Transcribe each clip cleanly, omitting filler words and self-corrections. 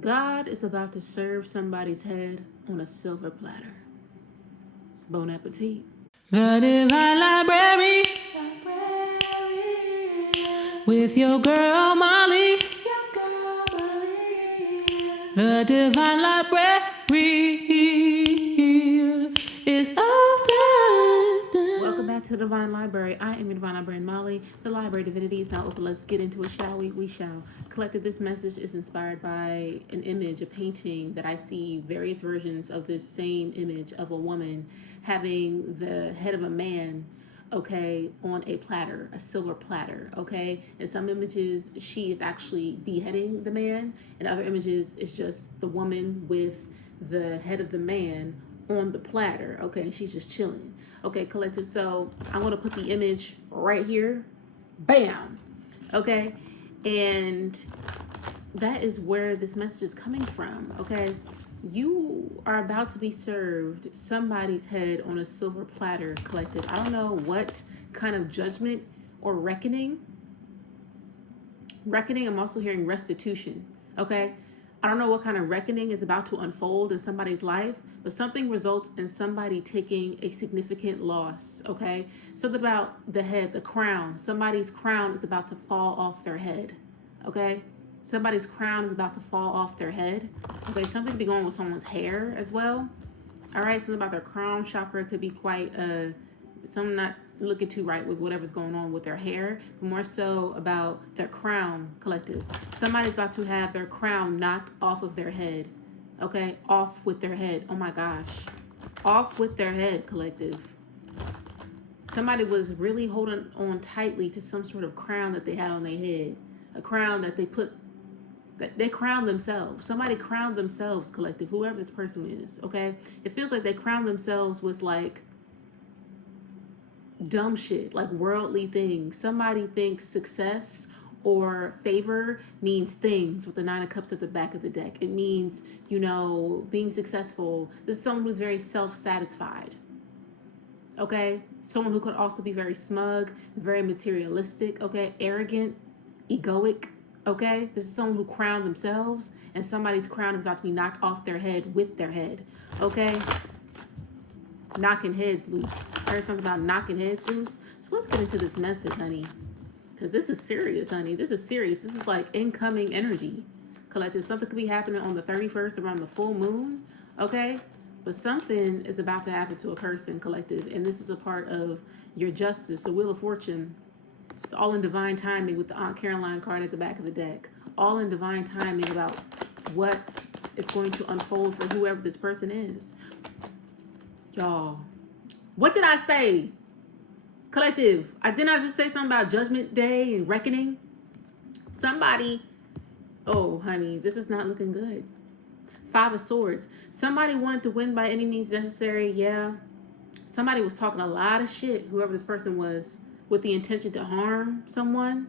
God is about to serve somebody's head on a silver platter. Bon appetit. The Divine Library with your girl Molly. The Divine Library is open. Welcome back to the Divine Library. I am your Divine Librarian Molly. The library divinity is now open. Let's get into it, shall we? We shall. Collected, this message is inspired by an image, a painting that I see various versions of this same image of a woman having the head of a man, okay, on a platter, a silver platter, okay? In some images, she is actually beheading the man. In other images, it's just the woman with the head of the man on the platter, okay? And she's just chilling. Okay, collective, so I'm gonna put the image right here. Bam! Okay? And that is where this message is coming from, okay? You are about to be served somebody's head on a silver platter, collective. I don't know what kind of judgment or reckoning. I'm also hearing restitution, okay? I don't know what kind of reckoning is about to unfold in somebody's life, but something results in somebody taking a significant loss, okay? Something about the head, the crown. Somebody's crown is about to fall off their head, okay? Somebody's crown is about to fall off their head. Okay, something could be going with someone's hair as well. All right, something about their crown chakra could be quite, some not looking too right with whatever's going on with their hair, but more so about their crown, collective. Somebody's about to have their crown knocked off of their head. Okay, off with their head. Oh my gosh. Off with their head, collective. Somebody was really holding on tightly to some sort of crown that they had on their head. A crown that they crowned themselves. Somebody crowned themselves, collective, whoever this person is, okay? It feels like they crowned themselves with like dumb shit, like worldly things. Somebody thinks success or favor means things with the 9 of Cups at the back of the deck. It means, you know, being successful. This is someone who's very self-satisfied, okay? Someone who could also be very smug, very materialistic, okay? Arrogant, egoic, okay? This is someone who crowned themselves, and somebody's crown is about to be knocked off their head with their head, okay? Knocking heads loose. I heard something about knocking heads loose. So let's get into this message, honey. Because this is serious, honey. This is serious. This is like incoming energy, collective. Something could be happening on the 31st around the full moon, okay? But something is about to happen to a person, collective. And this is a part of your justice, the Wheel of Fortune. It's all in divine timing with the Aunt Caroline card at the back of the deck. All in divine timing about what is going to unfold for whoever this person is. Y'all, what did I say? Collective, did not just say something about Judgment Day and reckoning? Somebody, oh, honey, this is not looking good. 5 of Swords. Somebody wanted to win by any means necessary, yeah. Somebody was talking a lot of shit, whoever this person was, with the intention to harm someone.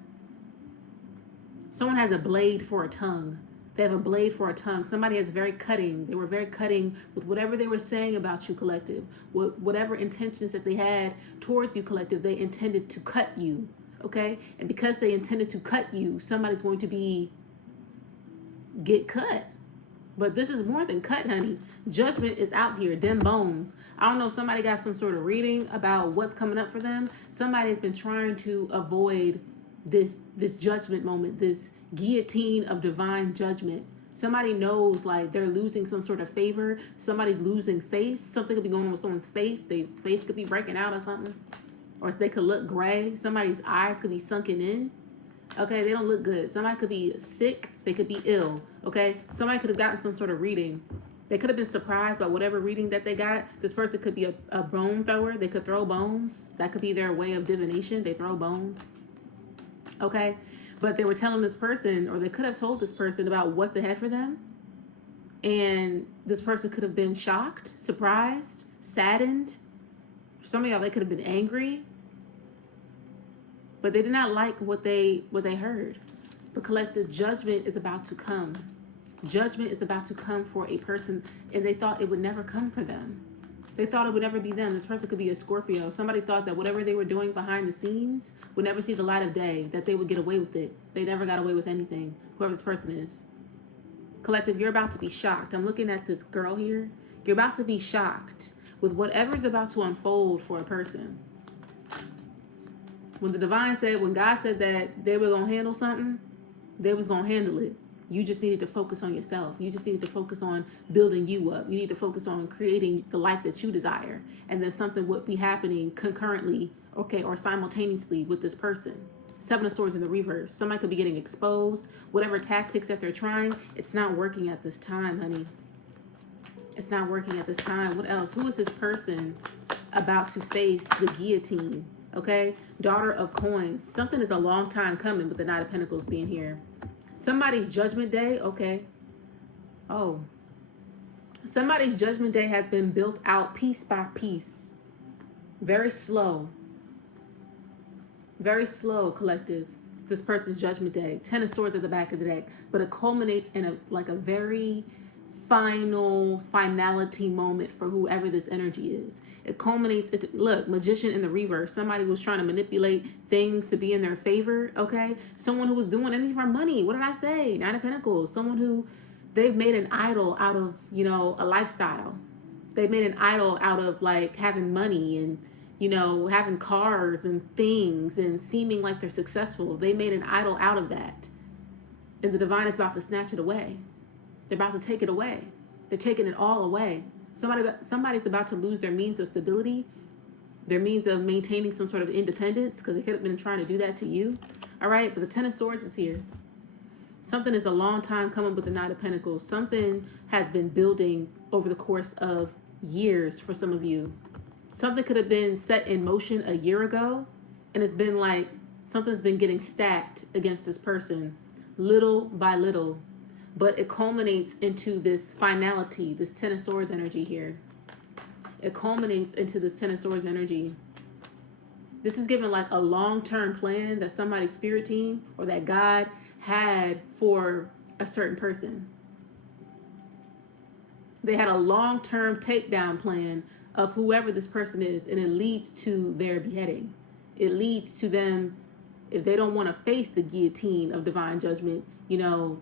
Someone has a blade for a tongue. They have a blade for a tongue. Somebody is very cutting. They were very cutting with whatever they were saying about you, collective. With whatever intentions that they had towards you, collective, they intended to cut you, okay? And because they intended to cut you, somebody's going to get cut. But this is more than cut, honey. Judgment is out here. Them bones. I don't know. Somebody got some sort of reading about what's coming up for them. Somebody has been trying to avoid this judgment moment, this guillotine of divine judgment. Somebody knows like they're losing some sort of favor. Somebody's losing face. Something could be going on with someone's face. Their face could be breaking out or something. Or they could look gray. Somebody's eyes could be sunken in. Okay, they don't look good. Somebody could be sick. They could be ill. Okay, somebody could have gotten some sort of reading. They could have been surprised by whatever reading that they got. This person could be a bone thrower. They could throw bones. That could be their way of divination. They throw bones. Okay, but they were telling this person, or they could have told this person about what's ahead for them. And this person could have been shocked, surprised, saddened. For some of y'all, they could have been angry. But they did not like what they heard. But collective judgment is about to come. Judgment is about to come for a person, and they thought it would never come for them. They thought it would never be them. This person could be a Scorpio. Somebody thought that whatever they were doing behind the scenes would never see the light of day, that they would get away with it. They never got away with anything, whoever this person is. Collective, you're about to be shocked. I'm looking at this girl here. You're about to be shocked with whatever's about to unfold for a person. When when God said that they were going to handle something, they was going to handle it. You just needed to focus on yourself. You just needed to focus on building you up. You need to focus on creating the life that you desire. And then something would be happening concurrently, okay, or simultaneously with this person. Seven of Swords in the reverse. Somebody could be getting exposed. Whatever tactics that they're trying, it's not working at this time, honey. It's not working at this time. What else? Who is this person about to face the guillotine? Okay? Daughter of Coins. Something is a long time coming with the Knight of Pentacles being here. Somebody's judgment day, okay. Oh. Somebody's judgment day has been built out piece by piece. Very slow. Very slow, collective. This person's judgment day. 10 of Swords at the back of the deck. But it culminates in a very finality moment for whoever this energy is. It culminates, look, Magician in the reverse. Somebody was trying to manipulate things to be in their favor, okay? Someone who was doing anything for money. What did I say? Nine of Pentacles. Someone who they've made an idol out of, you know, a lifestyle. They've made an idol out of like having money and, you know, having cars and things and seeming like they're successful. They made an idol out of that. And the divine is about to snatch it away. They're about to take it away. They're taking it all away. Somebody's about to lose their means of stability, their means of maintaining some sort of independence, because they could have been trying to do that to you. All right, but the 10 of Swords is here. Something is a long time coming with the Knight of Pentacles. Something has been building over the course of years for some of you. Something could have been set in motion a year ago, and it's been like something's been getting stacked against this person, little by little. But it culminates into this finality, this 10 of Swords energy here. It culminates into this 10 of Swords energy. This is given like a long-term plan that somebody's spirit team or that God had for a certain person. They had a long-term takedown plan of whoever this person is, and it leads to their beheading. It leads to them, if they don't want to face the guillotine of divine judgment, you know,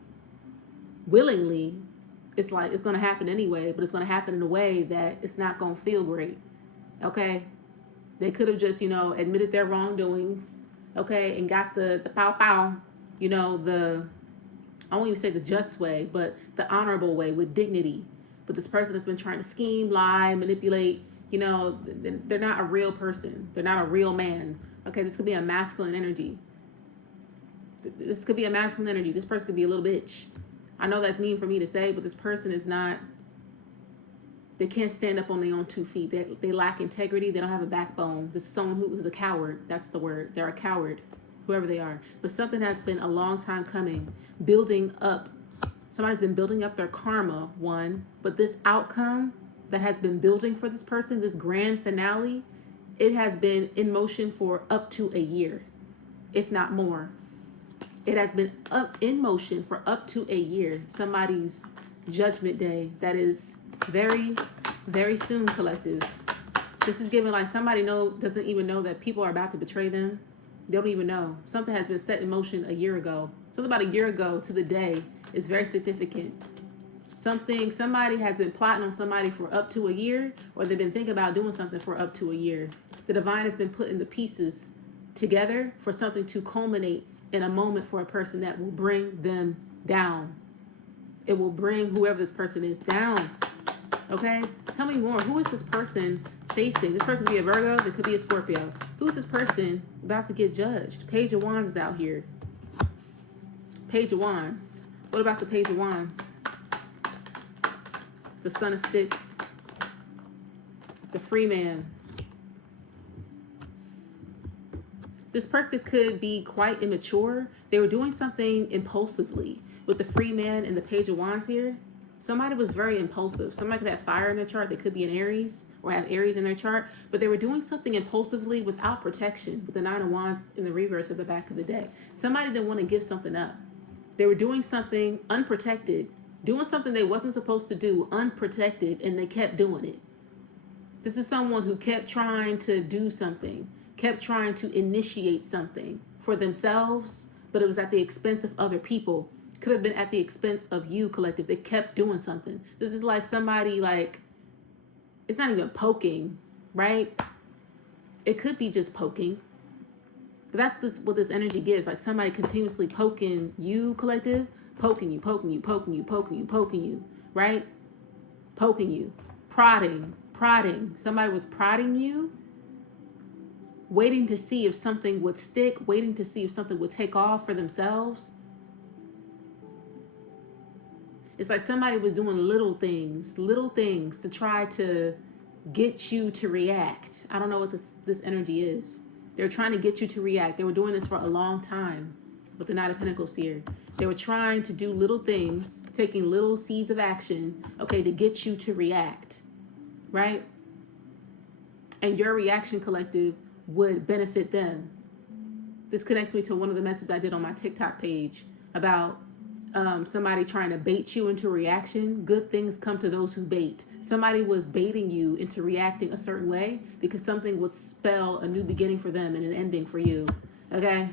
willingly, it's like it's going to happen anyway, but it's going to happen in a way that it's not going to feel great. Okay? They could have just, you know, admitted their wrongdoings, okay, and got the pow pow, you know, I won't even say the just way, but the honorable way with dignity. But this person has been trying to scheme, lie, manipulate, you know, they're not a real person. They're not a real man. Okay? This could be a masculine energy. This could be a masculine energy. This person could be a little bitch. I know that's mean for me to say, but this person is not, they can't stand up on their own 2 feet. They lack integrity. They don't have a backbone. This is someone who is a coward. That's the word. They're a coward, whoever they are. But something has been a long time coming, building up. Somebody's been building up their karma, one. But this outcome that has been building for this person, this grand finale, it has been in motion for up to a year, if not more. It has been up in motion for up to a year. Somebody's judgment day that is very, very soon, collective. This is giving like somebody doesn't even know that people are about to betray them. They don't even know. Something has been set in motion a year ago. Something about a year ago to the day is very significant. Somebody has been plotting on somebody for up to a year, or they've been thinking about doing something for up to a year. The divine has been putting the pieces together for something to culminate in a moment for a person that will bring them down. It will bring whoever this person is down. Okay? Tell me more. Who is this person facing? This person could be a Virgo. It could be a Scorpio. Who's this person about to get judged? Page of Wands is out here. Page of Wands. What about the Page of Wands? The Son of Sticks. The Free Man. This person could be quite immature. They were doing something impulsively. With the Free Man and the Page of Wands here, somebody was very impulsive. Somebody could have fire in their chart. They could be an Aries or have Aries in their chart. But they were doing something impulsively without protection with the Nine of Wands in the reverse at the back of the deck. Somebody didn't want to give something up. They were doing something unprotected, doing something they wasn't supposed to do, unprotected, and they kept doing it. This is someone who kept trying to do something, kept trying to initiate something for themselves, but it was at the expense of other people. Could have been at the expense of you, collective. They kept doing something. This is like somebody, like, it's not even poking, right? It could be just poking. But that's what this energy gives. Like somebody continuously poking you, collective. Poking you, poking you, poking you, poking you, poking you, right? Poking you. Prodding. Somebody was prodding you, waiting to see if something would stick, waiting to see if something would take off for themselves. It's like somebody was doing little things to try to get you to react. I don't know what this energy is. They're trying to get you to react. They were doing this for a long time with the Knight of Pentacles here. They were trying to do little things, taking little seeds of action, okay, to get you to react, right? And your reaction, collective, would benefit them. This connects me to one of the messages I did on my TikTok page about somebody trying to bait you into reaction. Good things come to those who bait. Somebody was baiting you into reacting a certain way because something would spell a new beginning for them and an ending for you. Okay?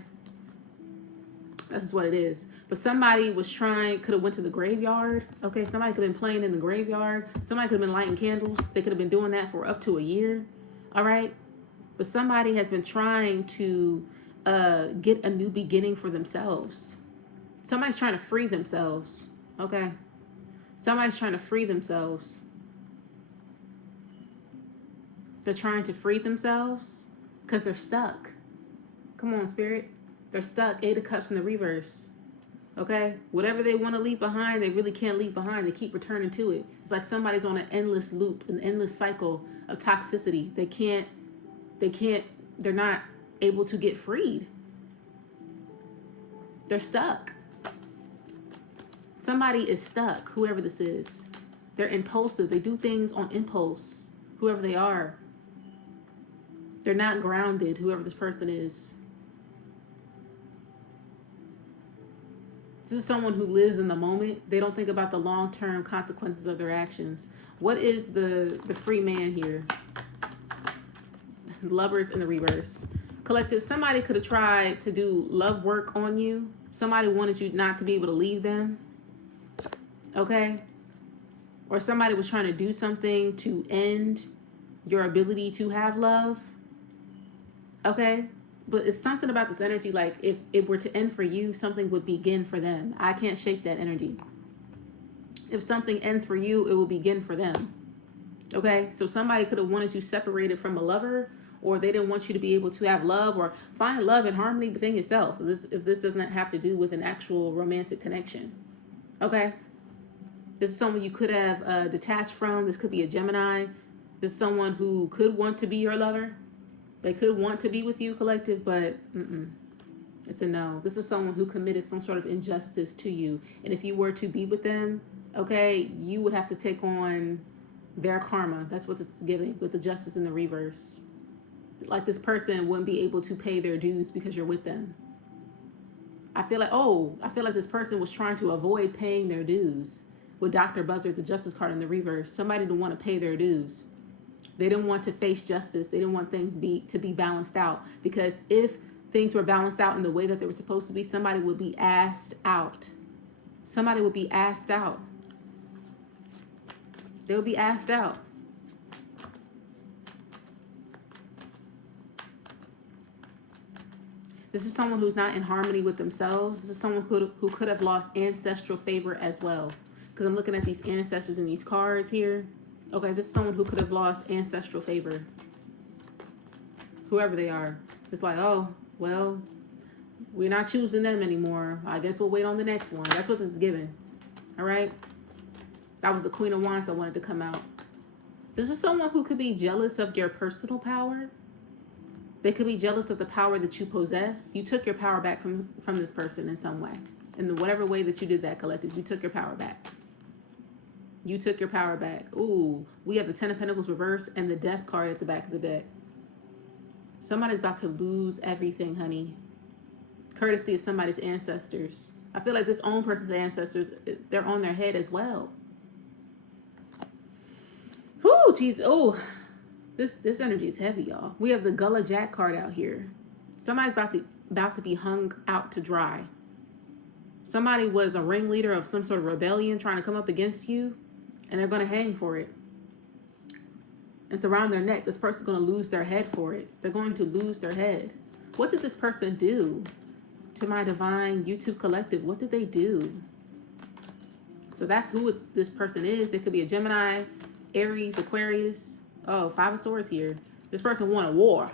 That's just what it is. But somebody was could have went to the graveyard. Okay, somebody could have been playing in the graveyard. Somebody could have been lighting candles. They could have been doing that for up to a year. All right? But somebody has been trying to get a new beginning for themselves. Somebody's trying to free themselves, okay? Somebody's trying to free themselves. They're trying to free themselves because they're stuck. Come on, Spirit. They're stuck. 8 of Cups in the reverse, okay? Whatever they want to leave behind, they really can't leave behind. They keep returning to it. It's like somebody's on an endless loop, an endless cycle of toxicity. They're not able to get freed. They're stuck. Somebody is stuck, whoever this is. They're impulsive. They do things on impulse, whoever they are. They're not grounded, whoever this person is. This is someone who lives in the moment. They don't think about the long-term consequences of their actions. What is the free man here? Lovers in the reverse. Collective, somebody could have tried to do love work on you. Somebody wanted you not to be able to leave them. Okay? Or somebody was trying to do something to end your ability to have love. Okay? But it's something about this energy, like if it were to end for you, something would begin for them. I can't shape that energy. If something ends for you, it will begin for them. Okay? So somebody could have wanted you separated from a lover, or they didn't want you to be able to have love or find love and harmony within yourself. If this doesn't have to do with an actual romantic connection. Okay? This is someone you could have detached from. This could be a Gemini. This is someone who could want to be your lover. They could want to be with you, collective, but it's a no. This is someone who committed some sort of injustice to you. And if you were to be with them, okay, you would have to take on their karma. That's what this is giving with the justice in the reverse. Like this person wouldn't be able to pay their dues because you're with them. I feel like this person was trying to avoid paying their dues. With Dr. Buzzard, the justice card in the reverse, somebody didn't want to pay their dues. They didn't want to face justice. They didn't want things to be balanced out. Because if things were balanced out in the way that they were supposed to be, somebody would be asked out. Somebody would be asked out. They would be asked out. This is someone who's not in harmony with themselves. This is someone who could have lost ancestral favor as well. Because I'm looking at these ancestors in these cards here. Okay, this is someone who could have lost ancestral favor. Whoever they are. It's like, oh, well, we're not choosing them anymore. I guess we'll wait on the next one. That's what this is giving. All right? That was the Queen of Wands that wanted to come out. This is someone who could be jealous of your personal power. They could be jealous of the power that you possess. You took your power back from this person in some way. In whatever way that you did that, collective, you took your power back. You took your power back. Ooh, we have the 10 of Pentacles reverse and the Death card at the back of the deck. Somebody's about to lose everything, honey. Courtesy of somebody's ancestors. I feel like this own person's ancestors, they're on their head as well. Ooh, geez. Oh, this energy is heavy, y'all. We have the Gullah Jack card out here. Somebody's about to be hung out to dry. Somebody was a ringleader of some sort of rebellion trying to come up against you, and they're going to hang for it. It's around their neck. This person's going to lose their head for it. They're going to lose their head. What did this person do? To my divine YouTube collective, what did they do? So that's who this person is. It could be a Gemini, Aries, Aquarius. Oh, Five of Swords here. This person won a war.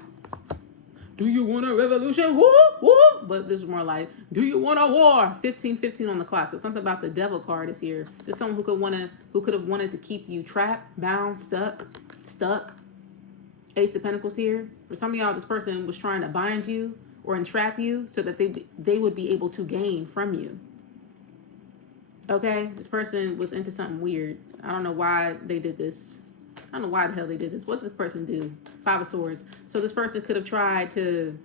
Do you want a revolution? Woo, woo. But this is more like, do you want a war? 15:15 on the clock. So something about the devil card is here. There's someone who could have wanted to keep you trapped, bound, stuck. Ace of Pentacles here. For some of y'all, this person was trying to bind you or entrap you so that they would be able to gain from you. Okay? This person was into something weird. I don't know why they did this. I don't know why the hell they did this. What did this person do? Five of Swords. So this person could have tried to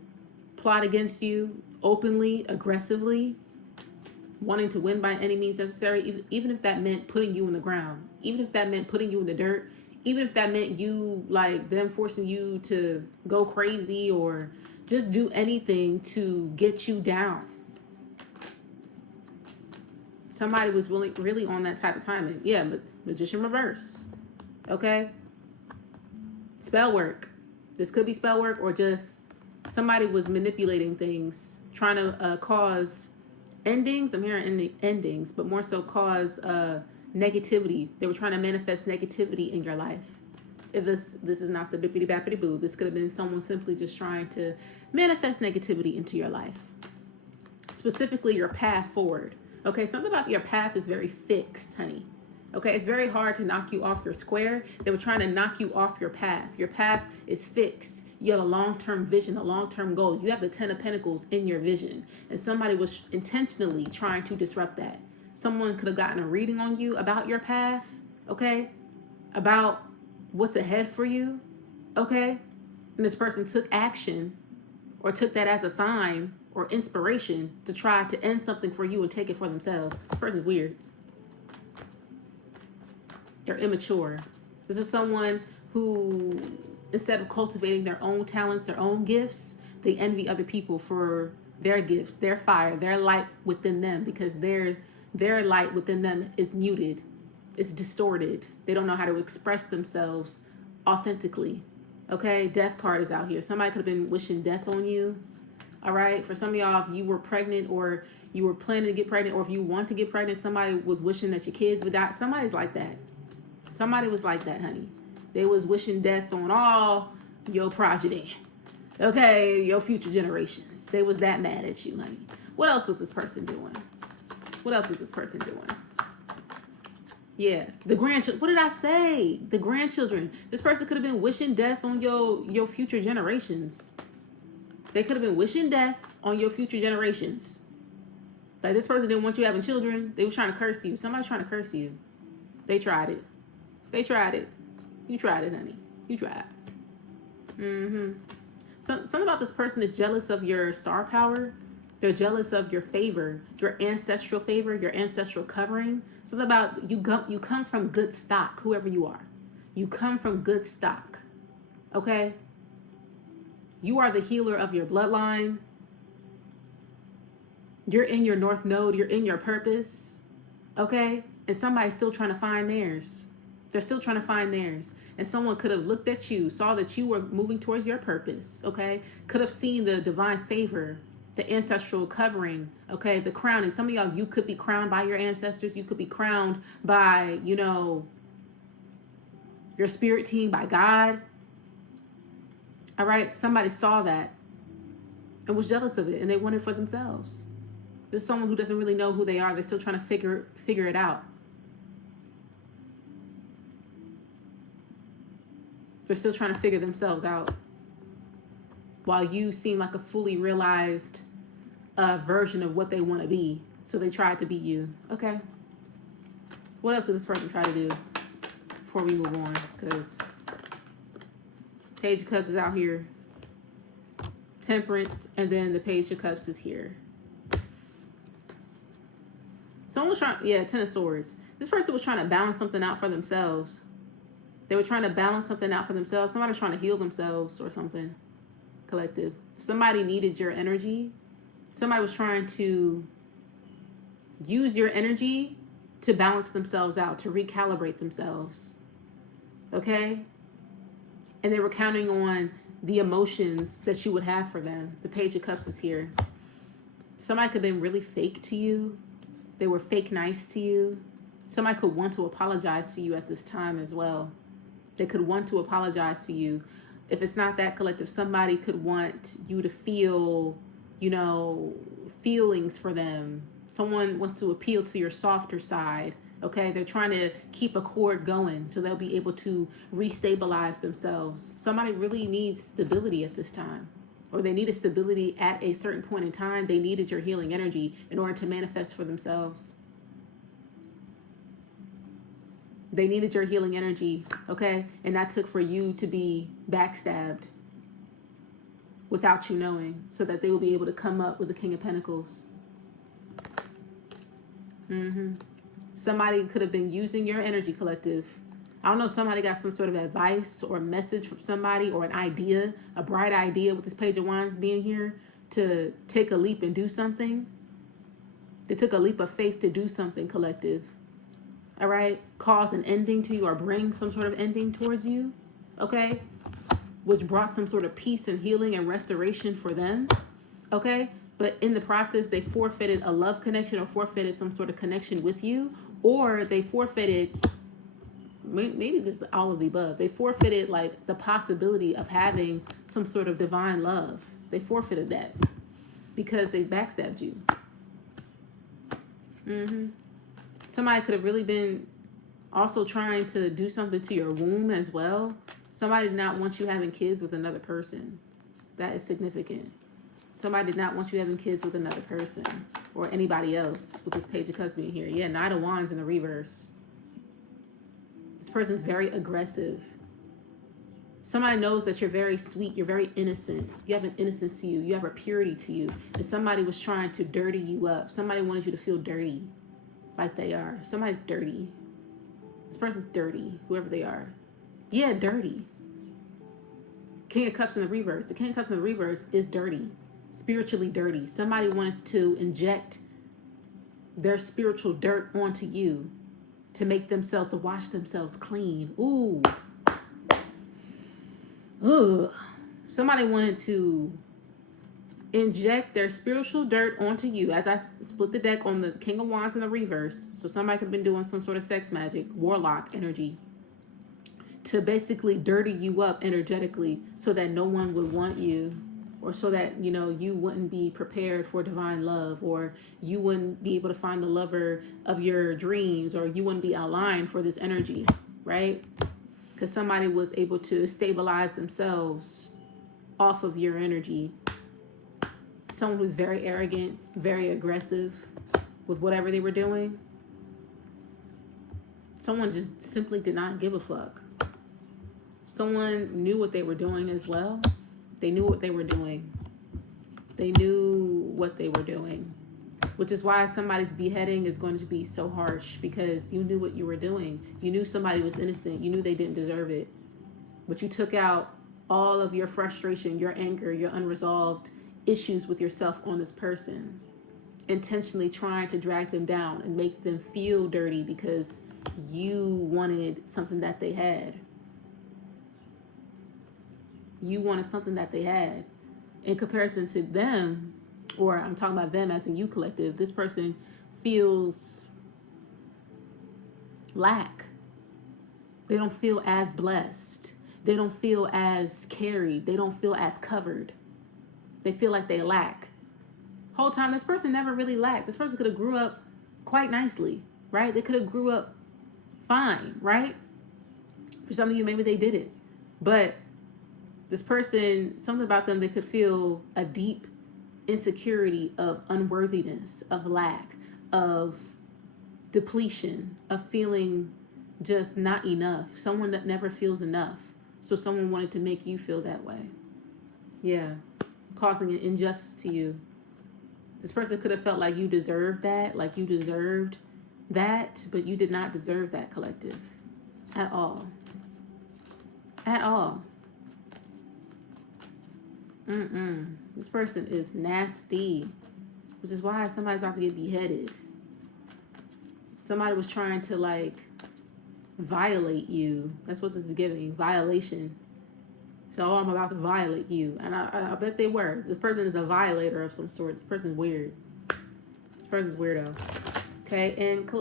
plot against you openly, aggressively, wanting to win by any means necessary, even if that meant putting you in the ground, even if that meant putting you in the dirt, even if that meant you, like, them forcing you to go crazy or just do anything to get you down. Somebody was really on that type of timing. Yeah, Magician reverse. Okay? Spell work. This could be spell work, or just somebody was manipulating things, trying to cause endings. I'm hearing endings, but more so cause negativity. They were trying to manifest negativity in your life. If this is not the bippity bappity boo, this could have been someone simply just trying to manifest negativity into your life. Specifically, your path forward. Okay, something about your path is very fixed, honey. Okay, it's very hard to knock you off your square. They were trying to knock you off your path. Your path is fixed. You have a long-term vision, a long-term goal. You have the 10 of Pentacles in your vision. And somebody was intentionally trying to disrupt that. Someone could have gotten a reading on you about your path, okay? About what's ahead for you, okay? And this person took action or took that as a sign or inspiration to try to end something for you and take it for themselves. This person's weird. They're immature. This is someone who, instead of cultivating their own talents, their own gifts, they envy other people for their gifts, their fire, their light within them, because their light within them is muted, it's distorted. They don't know how to express themselves authentically. Okay, death card is out here. Somebody could have been wishing death on you. All right, for some of y'all, if you were pregnant or you were planning to get pregnant, or if you want to get pregnant, somebody was wishing that your kids would die. Somebody's like that. Somebody was like that, honey. They was wishing death on all your progeny. Okay, your future generations. They was that mad at you, honey. What else was this person doing? What else was this person doing? Yeah, the grandchildren. What did I say? The grandchildren. This person could have been wishing death on your future generations. They could have been wishing death on your future generations. Like, this person didn't want you having children. They was trying to curse you. Somebody's trying to curse you. They tried it. They tried it. You tried it, honey. You tried. Something about this person is jealous of your star power. They're jealous of your favor, your ancestral favor, your ancestral covering. Something about you come from good stock, whoever you are. You come from good stock. Okay? You are the healer of your bloodline. You're in your North Node. You're in your purpose. Okay? And somebody's still trying to find theirs. They're still trying to find theirs. And someone could have looked at you, saw that you were moving towards your purpose, okay? Could have seen the divine favor, the ancestral covering, okay? The crowning. Some of y'all, you could be crowned by your ancestors. You could be crowned by, your spirit team, by God. All right? Somebody saw that and was jealous of it, and they wanted it for themselves. There's someone who doesn't really know who they are. They're still trying to figure it out. They're still trying to figure themselves out. While you seem like a fully realized version of what they want to be. So they tried to be you. Okay. What else did this person try to do before we move on? Because Page of Cups is out here. Temperance. And then the Page of Cups is here. Someone was trying, Ten of Swords. This person was trying to balance something out for themselves. They were trying to balance something out for themselves. Somebody was trying to heal themselves or something. Collective. Somebody needed your energy. Somebody was trying to use your energy to balance themselves out, to recalibrate themselves. Okay? And they were counting on the emotions that you would have for them. The Page of Cups is here. Somebody could have been really fake to you. They were fake nice to you. Somebody could want to apologize to you at this time as well. They could want to apologize to you. If it's not that, collective, somebody could want you to feel, you know, feelings for them. Someone wants to appeal to your softer side. Okay, they're trying to keep a cord going so they'll be able to restabilize themselves. Somebody really needs stability at this time, or they needed stability at a certain point in time. They needed your healing energy in order to manifest for themselves. They needed your healing energy, okay? And that took for you to be backstabbed without you knowing, so that they will be able to come up with the King of Pentacles. Somebody could have been using your energy, collective. I don't know, somebody got some sort of advice or message from somebody, or an idea, a bright idea with this Page of Wands being here, to take a leap and do something. They took a leap of faith to do something, collective. All right? Cause an ending to you, or bring some sort of ending towards you. Okay? Which brought some sort of peace and healing and restoration for them. Okay? But in the process, they forfeited a love connection, or forfeited some sort of connection with you, or they forfeited, maybe this is all of the above. They forfeited like the possibility of having some sort of divine love. They forfeited that because they backstabbed you. Somebody could have really been also trying to do something to your womb as well. Somebody did not want you having kids with another person. That is significant. Somebody did not want you having kids with another person, or anybody else, with this Page of Cups being here. Yeah, Knight of Wands in the reverse. This person's very aggressive. Somebody knows that you're very sweet. You're very innocent. You have an innocence to you. You have a purity to you. And somebody was trying to dirty you up. Somebody wanted you to feel dirty, like they are. Somebody's dirty. This person's dirty, whoever they are. Yeah, dirty. King of Cups in the reverse. The King of Cups in the reverse is dirty. Spiritually dirty. Somebody wanted to inject their spiritual dirt onto you to make themselves, to wash themselves clean. Ooh. Ugh. Somebody wanted to inject their spiritual dirt onto you. As I split the deck on the King of Wands in the reverse, so somebody could have been doing some sort of sex magic, warlock energy, to basically dirty you up energetically so that no one would want you, or so that, you know, you wouldn't be prepared for divine love, or you wouldn't be able to find the lover of your dreams, or you wouldn't be aligned for this energy, right? Because somebody was able to stabilize themselves off of your energy. Someone who's very arrogant, very aggressive with whatever they were doing. Someone just simply did not give a fuck. Someone knew what they were doing as well. They knew what they were doing. They knew what they were doing. Which is why somebody's beheading is going to be so harsh, because you knew what you were doing. You knew somebody was innocent. You knew they didn't deserve it. But you took out all of your frustration, your anger, your unresolved issues with yourself on this person, intentionally trying to drag them down and make them feel dirty because you wanted something that they had. You wanted something that they had. In comparison to them, or I'm talking about them as in you, collective, this person feels lack. They don't feel as blessed. They don't feel as carried. They don't feel as covered. They feel like they lack. Whole time, this person never really lacked. This person could have grew up quite nicely, right? They could have grew up fine, right? For some of you, maybe they didn't. But this person, something about them, they could feel a deep insecurity of unworthiness, of lack, of depletion, of feeling just not enough. Someone that never feels enough. So someone wanted to make you feel that way. Yeah. Causing an injustice to you. This person could have felt like you deserved that, like you deserved that, but you did not deserve that, collective. At all. At all. This person is nasty, which is why somebody's about to get beheaded. Somebody was trying to like violate you. That's what this is giving. Violation. So I'm about to violate you. And I bet they were. This person is a violator of some sort. This person's weird. This person's weirdo. Okay, and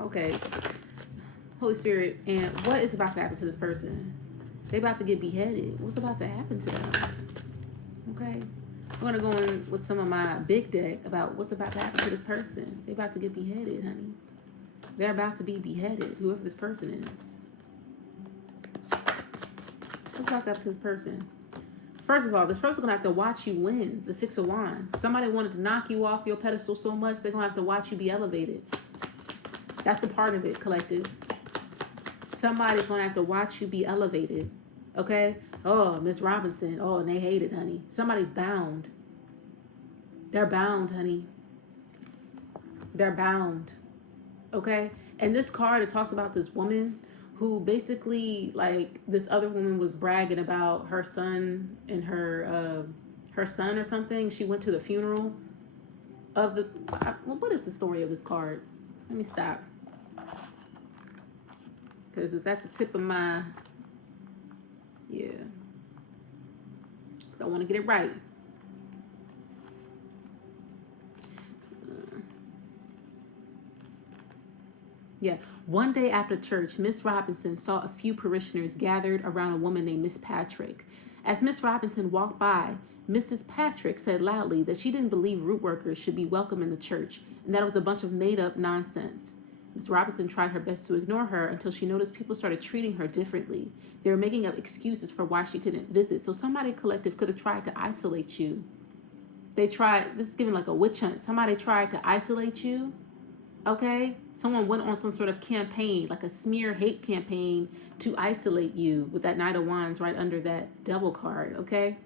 okay. Holy Spirit, and what is about to happen to this person? They about to get beheaded. What's about to happen to them? Okay. I'm going to go in with some of my big deck about what's about to happen to this person. They about to get beheaded, honey. They're about to be beheaded, whoever this person is. What's about to happen to this person? First of all, this person's going to have to watch you win the Six of Wands. Somebody wanted to knock you off your pedestal so much, they're going to have to watch you be elevated. That's the part of it, collective. Somebody's going to have to watch you be elevated. Okay? Oh, Miss Robinson. Oh, and they hate it, honey. Somebody's bound. They're bound, honey. They're bound. Okay? And this card, it talks about this woman who basically, like, this other woman was bragging about her son and her son or something. She went to the funeral of the... what is the story of this card? Let me stop. Because it's at the tip of my... Yeah. So I want to get it right. Yeah. One day after church, Miss Robinson saw a few parishioners gathered around a woman named Miss Patrick. As Miss Robinson walked by, Mrs. Patrick said loudly that she didn't believe root workers should be welcome in the church and that it was a bunch of made-up nonsense. Miss Robinson tried her best to ignore her until she noticed people started treating her differently. They were making up excuses for why she couldn't visit. So somebody collective could have tried to isolate you. They tried, this is giving like a witch hunt. Somebody tried to isolate you. Okay? Someone went on some sort of campaign, like a smear hate campaign to isolate you with that Knight of Wands right under that Devil card. Okay?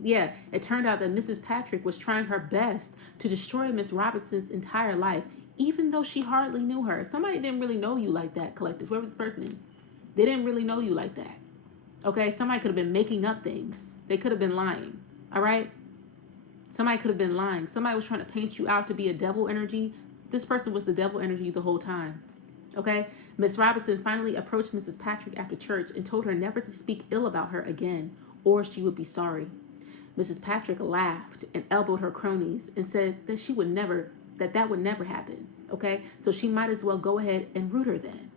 Yeah, it turned out that Mrs. Patrick was trying her best to destroy Miss Robinson's entire life, even though she hardly knew her. Somebody didn't really know you like that, collective, whoever this person is. They didn't really know you like that. Okay? Somebody could have been making up things. They could have been lying. All right? Somebody could have been lying. Somebody was trying to paint you out to be a devil energy. This person was the devil energy the whole time. Okay? Miss Robinson finally approached Mrs. Patrick after church and told her never to speak ill about her again, or she would be sorry. Mrs. Patrick laughed and elbowed her cronies and said that she would never, that would never happen. Okay? So she might as well go ahead and root her then.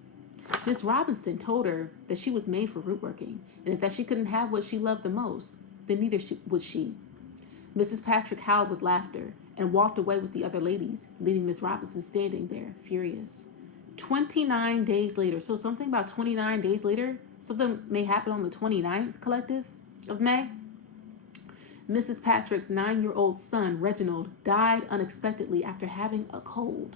Miss Robinson told her that she was made for root working and that she couldn't have what she loved the most, then neither would she. Mrs. Patrick howled with laughter and walked away with the other ladies, leaving Miss Robinson standing there, furious. 29 days later, so something about 29 days later, something may happen on the 29th, collective, of May. Mrs. Patrick's 9-year-old son, Reginald, died unexpectedly after having a cold.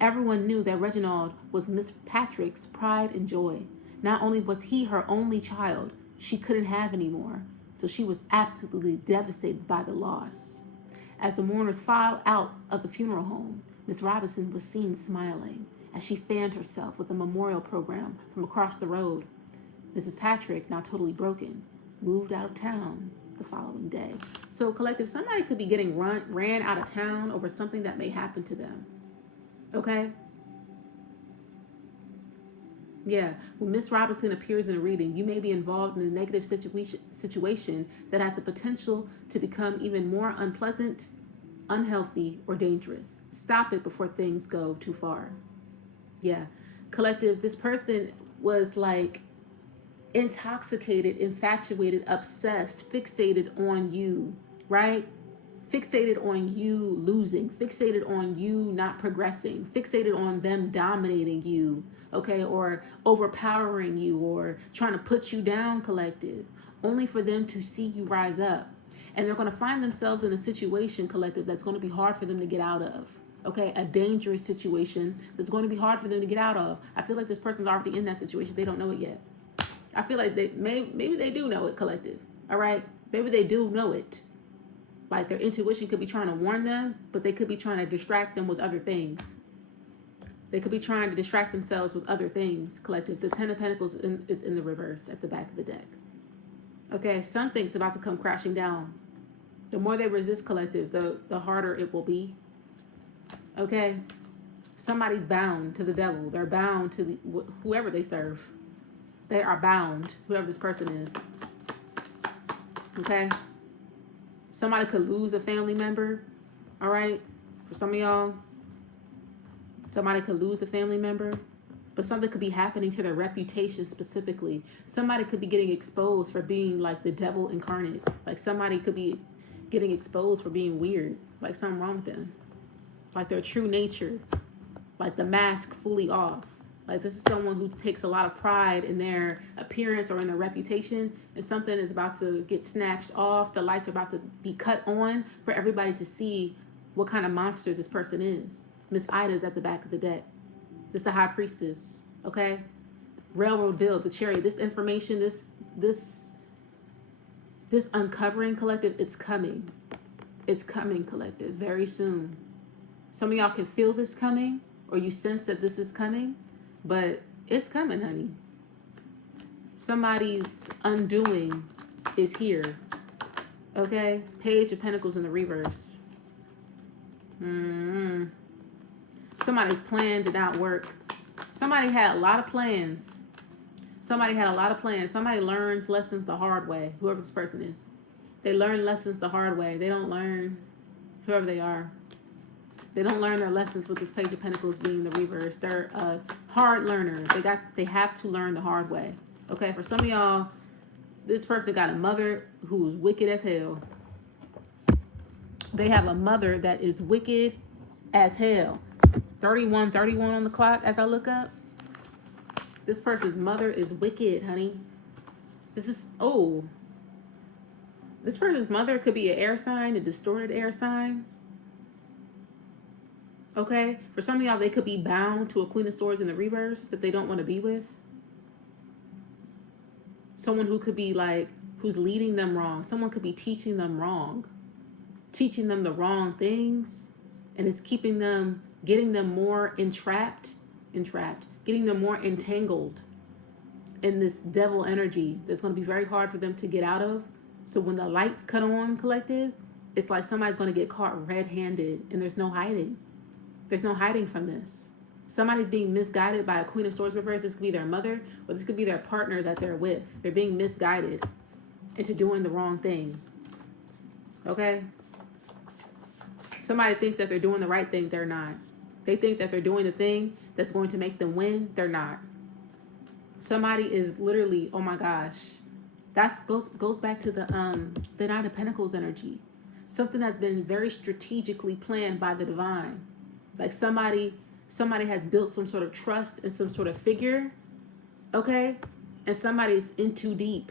Everyone knew that Reginald was Miss Patrick's pride and joy. Not only was he her only child, she couldn't have any more, so she was absolutely devastated by the loss. As the mourners filed out of the funeral home, Miss Robinson was seen smiling as she fanned herself with a memorial program from across the road. Mrs. Patrick, now totally broken, moved out of town the following day. So, collective, somebody could be getting ran out of town over something that may happen to them. Okay? Yeah, when Miss Robinson appears in a reading, you may be involved in a negative situation that has the potential to become even more unpleasant, unhealthy, or dangerous. Stop it before things go too far. Yeah, collective, this person was like intoxicated, infatuated, obsessed, fixated on you, right? Fixated on you losing, fixated on you not progressing, fixated on them dominating you, okay, or overpowering you or trying to put you down, collective, only for them to see you rise up. And they're going to find themselves in a situation, collective, that's going to be hard for them to get out of, okay, a dangerous situation that's going to be hard for them to get out of. I feel like this person's already in that situation. They don't know it yet. I feel like maybe they do know it, collective, all right? Maybe they do know it. Like their intuition could be trying to warn them, but they could be trying to distract them with other things. They could be trying to distract themselves with other things, collective. The Ten of Pentacles is in the reverse at the back of the deck. Okay, something's about to come crashing down. The more they resist, collective, the harder it will be. Okay? Somebody's bound to the devil. They're bound to whoever they serve. They are bound, whoever this person is. Okay? Somebody could lose a family member. All right? For some of y'all, somebody could lose a family member. But something could be happening to their reputation specifically. Somebody could be getting exposed for being like the devil incarnate. Like somebody could be getting exposed for being weird. Like something wrong with them. Like their true nature. Like the mask fully off. Like this is someone who takes a lot of pride in their appearance or in their reputation. And something is about to get snatched off. The lights are about to be cut on for everybody to see what kind of monster this person is. Miss Ida's at the back of the deck. This is the High Priestess, okay? Railroad Bill, the Chariot. This information, this uncovering, collective, it's coming. It's coming, collective, very soon. Some of y'all can feel this coming, or you sense that this is coming, but it's coming, honey. Somebody's undoing is here, okay? Page of Pentacles in the reverse. Somebody's plan did not work. Somebody had a lot of plans. Somebody had a lot of plans. Somebody learns lessons the hard way, whoever this person is. They learn lessons the hard way. They don't learn, whoever they are. They don't learn their lessons with this Page of Pentacles being the reverse. They're a hard learner. They have to learn the hard way. Okay, for some of y'all, this person got a mother who's wicked as hell. They have a mother that is wicked as hell. 31 on the clock as I look up. This person's mother is wicked, honey. This person's mother could be an air sign, a distorted air sign. Okay? For some of y'all, they could be bound to a Queen of Swords in the reverse that they don't want to be with. Someone who could be like, who's leading them wrong. Someone could be teaching them wrong. Teaching them the wrong things. And it's keeping them, getting them more entrapped, getting them more entangled in this devil energy that's going to be very hard for them to get out of. So when the lights cut on, collective, it's like somebody's going to get caught red-handed, and there's no hiding. There's no hiding from this. Somebody's being misguided by a Queen of Swords reverse. This could be their mother, or this could be their partner that they're with. They're being misguided into doing the wrong thing. Okay? Somebody thinks that they're doing the right thing. They're not. They think that they're doing the thing that's going to make them win. They're not. Somebody is literally, oh my gosh. That goes back to the Knight of Pentacles energy. Something that's been very strategically planned by the divine. Like somebody has built some sort of trust in some sort of figure. Okay? And somebody's in too deep.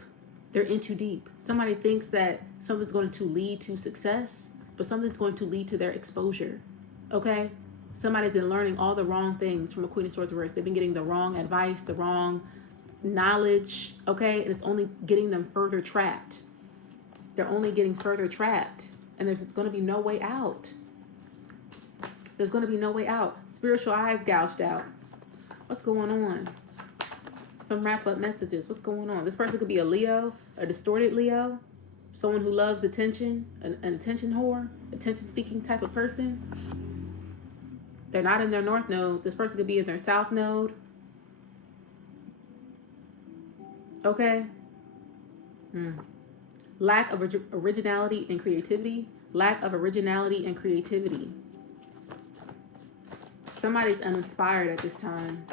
They're in too deep. Somebody thinks that something's going to lead to success, but something's going to lead to their exposure. Okay? Somebody's been learning all the wrong things from a Queen of Swords reverse. They've been getting the wrong advice, the wrong knowledge, okay? And it's only getting them further trapped. They're only getting further trapped. And there's going to be no way out. There's going to be no way out. Spiritual eyes gouged out. What's going on? Some wrap-up messages. What's going on? This person could be a Leo, a distorted Leo. Someone who loves attention, an attention whore, attention-seeking type of person. They're not in their North Node. This person could be in their South Node. Okay? Lack of originality and creativity. Lack of originality and creativity. Somebody's uninspired at this time.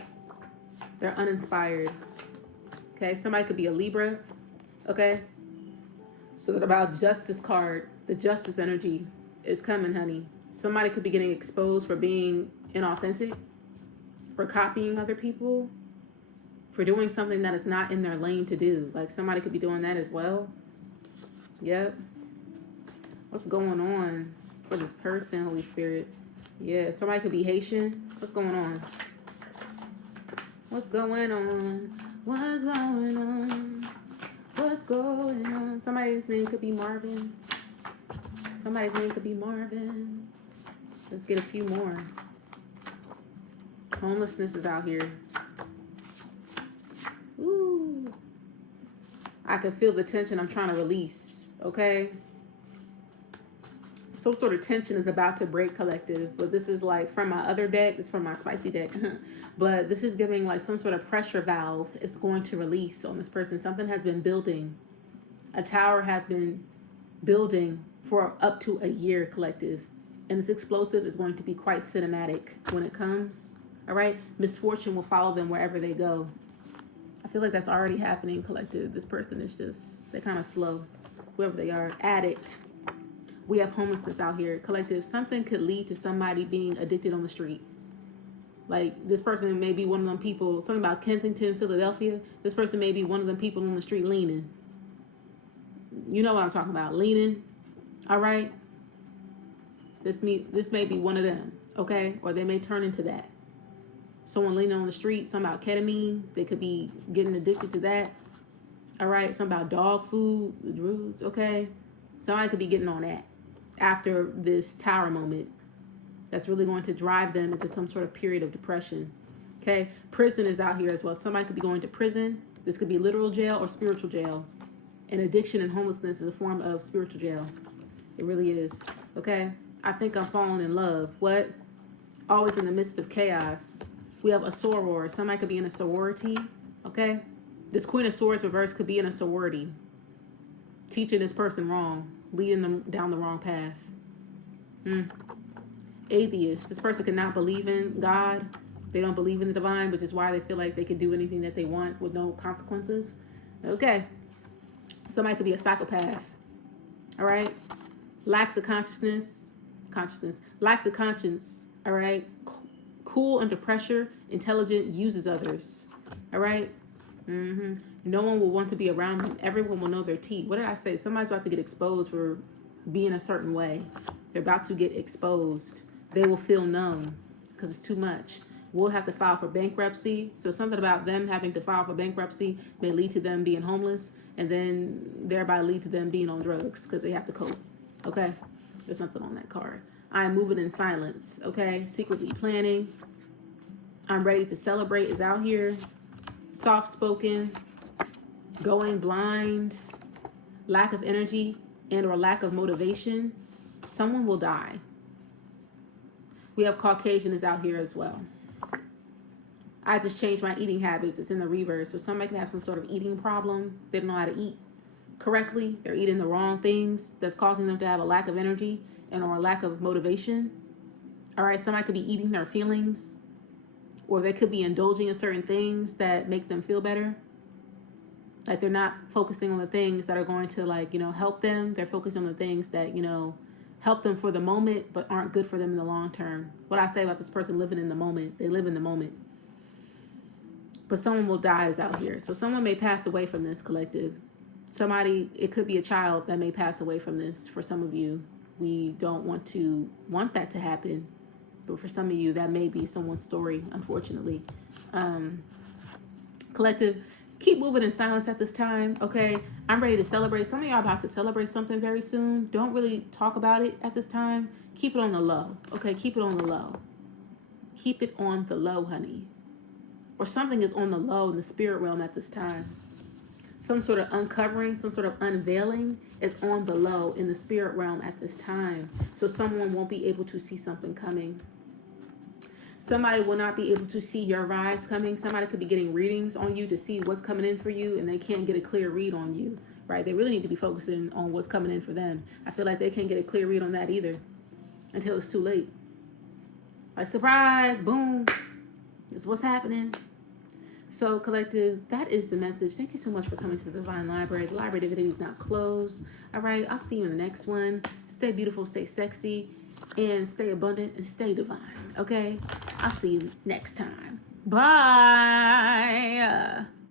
They're uninspired. Okay? Somebody could be a Libra. Okay? So that about Justice card, the Justice energy is coming, honey. Somebody could be getting exposed for being inauthentic, for copying other people, for doing something that is not in their lane to do. Like somebody could be doing that as well. Yep. What's going on for this person, Holy Spirit? Yeah, somebody could be Haitian. What's going on? What's going on? What's going on? What's going on? Somebody's name could be Marvin. Somebody's name could be Marvin. Let's get a few more. Homelessness is out here. Ooh. I can feel the tension I'm trying to release. Okay? Some sort of tension is about to break, collective. But this is like from my other deck. It's from my spicy deck. But this is giving like some sort of pressure valve is going to release on this person. Something has been building. A tower has been building for up to a year, collective. And this explosive is going to be quite cinematic when it comes. All right. Misfortune will follow them wherever they go. I feel like that's already happening, collective. This person is just, they're kind of slow. Whoever they are. Addict. We have homelessness out here. Collective. Something could lead to somebody being addicted on the street. Like this person may be one of them people. Something about Kensington, Philadelphia. This person may be one of them people on the street leaning. You know what I'm talking about. Leaning. All right. This may be one of them. Okay. Or they may turn into that. Someone leaning on the street. Something about ketamine. They could be getting addicted to that. All right. Something about dog food. The roots. Okay. Somebody could be getting on that after this tower moment. That's really going to drive them into some sort of period of depression. Okay. Prison is out here as well. Somebody could be going to prison. This could be literal jail or spiritual jail. And addiction and homelessness is a form of spiritual jail. It really is. Okay. I think I'm falling in love. What? Always in the midst of chaos. We have a soror. Somebody could be in a sorority. Okay. This Queen of Swords reverse could be in a sorority. Teaching this person wrong. Leading them down the wrong path. Atheist. This person cannot believe in God. They don't believe in the divine, which is why they feel like they can do anything that they want with no consequences. Okay. Somebody could be a psychopath. All right. Lacks of consciousness. Lacks of conscience. All right. Cool under pressure. Intelligent. Uses others. All right. No one will want to be around them. Everyone will know their teeth. What did I say? Somebody's about to get exposed for being a certain way. They're about to get exposed. They will feel numb because it's too much. We'll have to file for bankruptcy. So something about them having to file for bankruptcy may lead to them being homeless and then thereby lead to them being on drugs because they have to cope. Okay? There's nothing on that card. I'm moving in silence. Okay? Secretly planning. I'm ready to celebrate is out here. Soft-spoken. Going blind. Lack of energy and or lack of motivation. Someone will die. We have Caucasian is out here as well. I just changed my eating habits. It's in the reverse. So somebody can have some sort of eating problem. They don't know how to eat correctly. They're eating the wrong things. That's causing them to have a lack of energy and or a lack of motivation. All right. Somebody could be eating their feelings. Or they could be indulging in certain things that make them feel better. Like they're not focusing on the things that are going to like, help them. They're focused on the things that, help them for the moment, but aren't good for them in the long term. What I say about this person living in the moment, they live in the moment. But someone will die is out here. So someone may pass away from this, collective. Somebody, it could be a child that may pass away from this for some of you. We don't want that to happen. But for some of you, that may be someone's story, unfortunately. Collective, keep moving in silence at this time, okay? I'm ready to celebrate. Some of y'all are about to celebrate something very soon. Don't really talk about it at this time. Keep it on the low, okay? Keep it on the low. Keep it on the low, honey. Or something is on the low in the spirit realm at this time. Some sort of uncovering, some sort of unveiling is on the low in the spirit realm at this time. So someone won't be able to see something coming. Somebody will not be able to see your rise coming. Somebody could be getting readings on you to see what's coming in for you, and they can't get a clear read on you, right? They really need to be focusing on what's coming in for them. I feel like they can't get a clear read on that either until it's too late. Like, surprise, boom, this is what's happening. So, collective, that is the message. Thank you so much for coming to the Divine Library. The library divinity is not closed. All right, I'll see you in the next one. Stay beautiful, stay sexy, and stay abundant, and stay divine, okay? I'll see you next time. Bye.